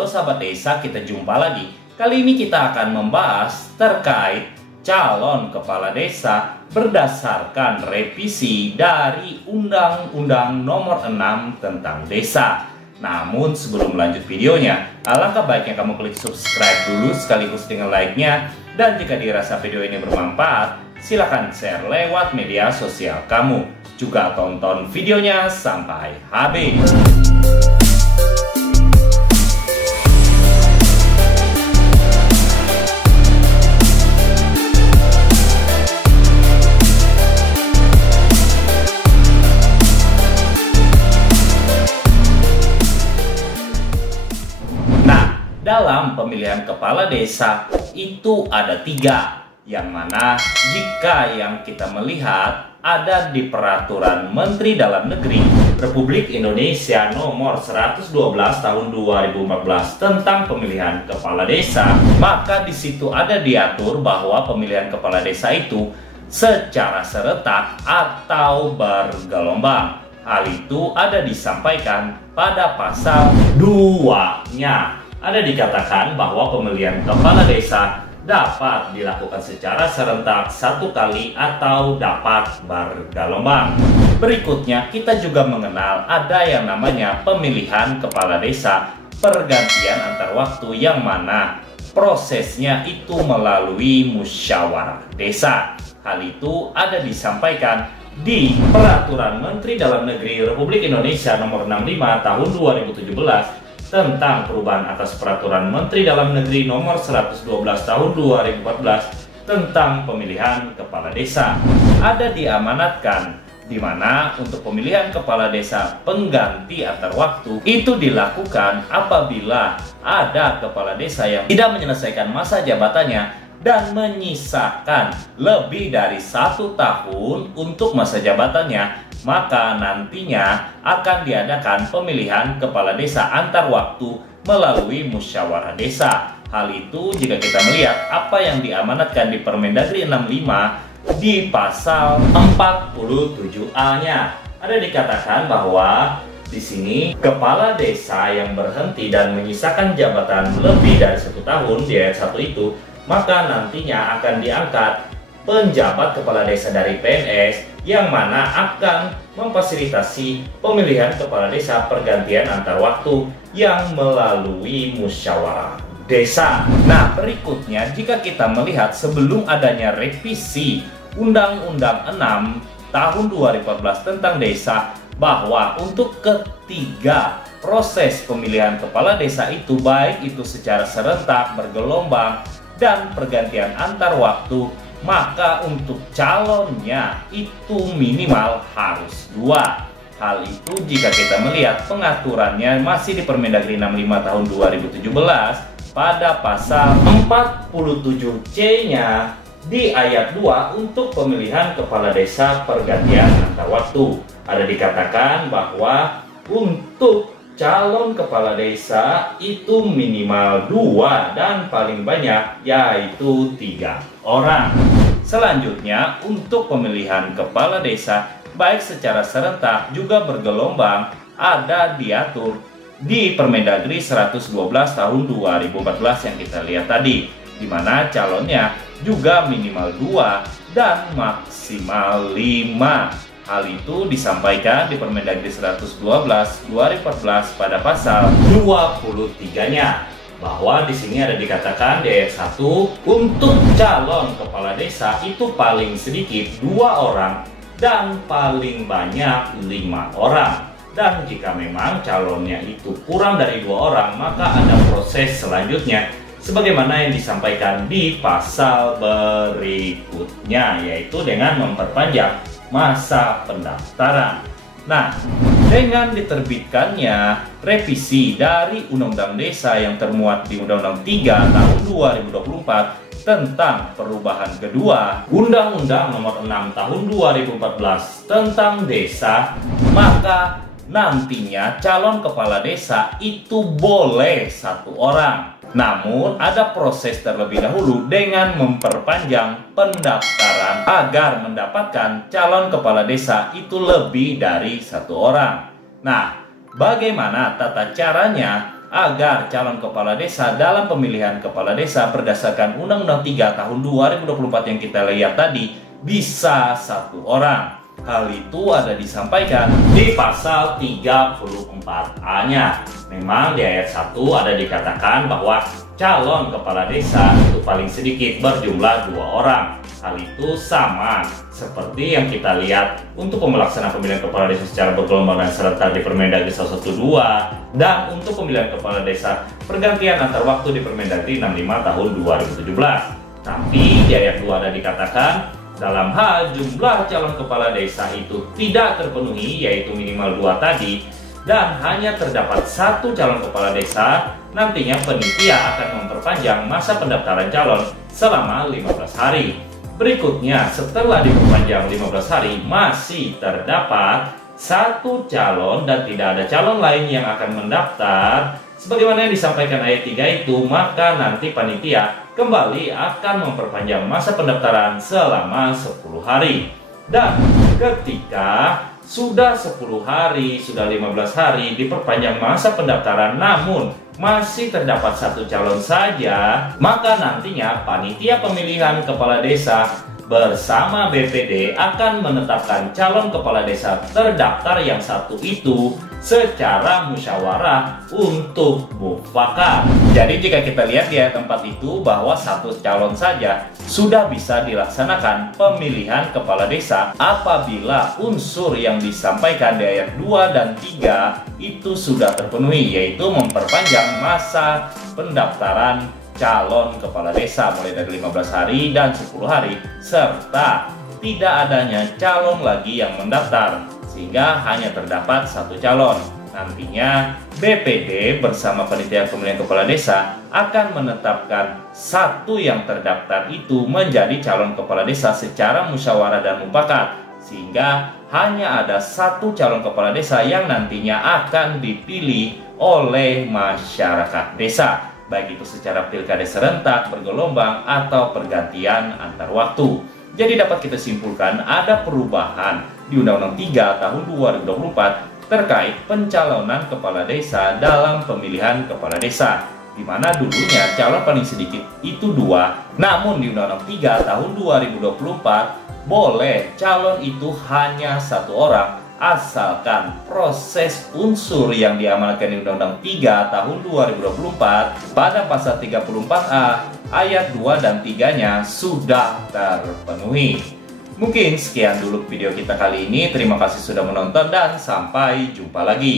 Halo sahabat desa, kita jumpa lagi. Kali ini kita akan membahas terkait calon kepala desa berdasarkan revisi dari Undang-Undang Nomor 6 tentang desa. Namun sebelum lanjut videonya, alangkah baiknya kamu klik subscribe dulu sekaligus dengan like-nya. Dan jika dirasa video ini bermanfaat, silahkan share lewat media sosial kamu. Juga tonton videonya sampai habis. Dalam pemilihan kepala desa itu ada 3, yang mana jika yang kita melihat ada di Peraturan Menteri Dalam Negeri Republik Indonesia Nomor 112 Tahun 2014 tentang pemilihan kepala desa, maka di situ ada diatur bahwa pemilihan kepala desa itu secara serentak atau bergelombang. Hal itu ada disampaikan pada pasal 2-nya. Ada dikatakan bahwa pemilihan kepala desa dapat dilakukan secara serentak 1 kali atau dapat bergelombang. Berikutnya kita juga mengenal ada yang namanya pemilihan kepala desa pergantian antar waktu, yang mana prosesnya itu melalui musyawarah desa. Hal itu ada disampaikan di Peraturan Menteri Dalam Negeri Republik Indonesia Nomor 65 Tahun 2017 tentang perubahan atas Peraturan Menteri Dalam Negeri Nomor 112 Tahun 2014 tentang pemilihan kepala desa. Ada diamanatkan di mana untuk pemilihan kepala desa pengganti antar waktu itu dilakukan apabila ada kepala desa yang tidak menyelesaikan masa jabatannya dan menyisakan lebih dari 1 tahun untuk masa jabatannya, maka nantinya akan diadakan pemilihan kepala desa antar waktu melalui musyawarah desa. Hal itu jika kita melihat apa yang diamanatkan di Permendagri 65 di pasal 47A-nya. Ada dikatakan bahwa di sini kepala desa yang berhenti dan menyisakan jabatan lebih dari 1 tahun di ayat 1 itu, maka nantinya akan diangkat penjabat kepala desa dari PNS yang mana akan memfasilitasi pemilihan kepala desa pergantian antar waktu yang melalui musyawarah desa. Nah, berikutnya jika kita melihat sebelum adanya revisi Undang-Undang 6 Tahun 2014 tentang desa, bahwa untuk ketiga proses pemilihan kepala desa itu, baik itu secara serentak, bergelombang, dan pergantian antar waktu, maka untuk calonnya itu minimal harus 2. Hal itu jika kita melihat pengaturannya masih di Permendagri 65 tahun 2017 pada pasal 47C-nya di ayat 2 untuk pemilihan kepala desa pergantian antar waktu. Ada dikatakan bahwa untuk calon kepala desa itu minimal 2 dan paling banyak yaitu 3 orang. Selanjutnya untuk pemilihan kepala desa baik secara serentak juga bergelombang ada diatur di Permendagri 112 tahun 2014 yang kita lihat tadi, di mana calonnya juga minimal 2 dan maksimal 5. Hal itu disampaikan di Permendagri 112 2014 pada pasal 23-nya, bahwa di sini ada dikatakan di ayat 1 untuk calon kepala desa itu paling sedikit 2 orang dan paling banyak 5 orang. Dan jika memang calonnya itu kurang dari 2 orang, maka ada proses selanjutnya sebagaimana yang disampaikan di pasal berikutnya, yaitu dengan memperpanjang masa pendaftaran. Nah, dengan diterbitkannya revisi dari Undang-Undang Desa yang termuat di Undang-Undang 3 tahun 2024 tentang perubahan kedua Undang-Undang Nomor 6 tahun 2014 tentang desa, maka nantinya calon kepala desa itu boleh 1 orang. Namun ada proses terlebih dahulu dengan memperpanjang pendaftaran agar mendapatkan calon kepala desa itu lebih dari 1 orang. Nah, bagaimana tata caranya agar calon kepala desa dalam pemilihan kepala desa berdasarkan Undang-Undang 3 tahun 2024 yang kita lihat tadi bisa 1 orang. Hal itu ada disampaikan di pasal 34A-nya. Memang di ayat 1 ada dikatakan bahwa calon kepala desa itu paling sedikit berjumlah 2 orang. Hal itu sama seperti yang kita lihat untuk pelaksanaan pemilihan kepala desa secara bergelombang dan serentak di Permendagri 112 dan untuk pemilihan kepala desa pergantian antar waktu di Permendagri 65 tahun 2017. Tapi di ayat 2 ada dikatakan dalam hal jumlah calon kepala desa itu tidak terpenuhi, yaitu minimal 2 tadi, dan hanya terdapat 1 calon kepala desa, nantinya panitia akan memperpanjang masa pendaftaran calon selama 15 hari. Berikutnya, setelah diperpanjang 15 hari, masih terdapat 1 calon dan tidak ada calon lain yang akan mendaftar, sebagaimana yang disampaikan ayat 3 itu, maka nanti panitia kembali akan memperpanjang masa pendaftaran selama 10 hari. Dan ketika sudah 10 hari, sudah 15 hari diperpanjang masa pendaftaran namun masih terdapat 1 calon saja, maka nantinya panitia pemilihan kepala desa bersama BPD akan menetapkan calon kepala desa terdaftar yang 1 itu secara musyawarah untuk mufakat. Jadi jika kita lihat di ayat 4 itu bahwa 1 calon saja sudah bisa dilaksanakan pemilihan kepala desa apabila unsur yang disampaikan di ayat 2 dan 3 itu sudah terpenuhi, yaitu memperpanjang masa pendaftaran calon kepala desa mulai dari 15 hari dan 10 hari serta tidak adanya calon lagi yang mendaftar sehingga hanya terdapat 1 calon. Nantinya BPD bersama panitia pemilihan kepala desa akan menetapkan 1 yang terdaftar itu menjadi calon kepala desa secara musyawarah dan mufakat sehingga hanya ada 1 calon kepala desa yang nantinya akan dipilih oleh masyarakat desa, baik itu secara pilkada serentak, bergelombang, atau pergantian antar waktu. Jadi dapat kita simpulkan ada perubahan di Undang-Undang 3 tahun 2024 terkait pencalonan kepala desa dalam pemilihan kepala desa, di mana dulunya calon paling sedikit itu 2, namun di Undang-Undang 3 tahun 2024 boleh calon itu hanya 1 orang asalkan proses unsur yang diamanatkan di Undang-Undang 3 tahun 2024 pada pasal 34A ayat 2 dan 3-nya sudah terpenuhi. Mungkin sekian dulu video kita kali ini. Terima kasih sudah menonton dan sampai jumpa lagi.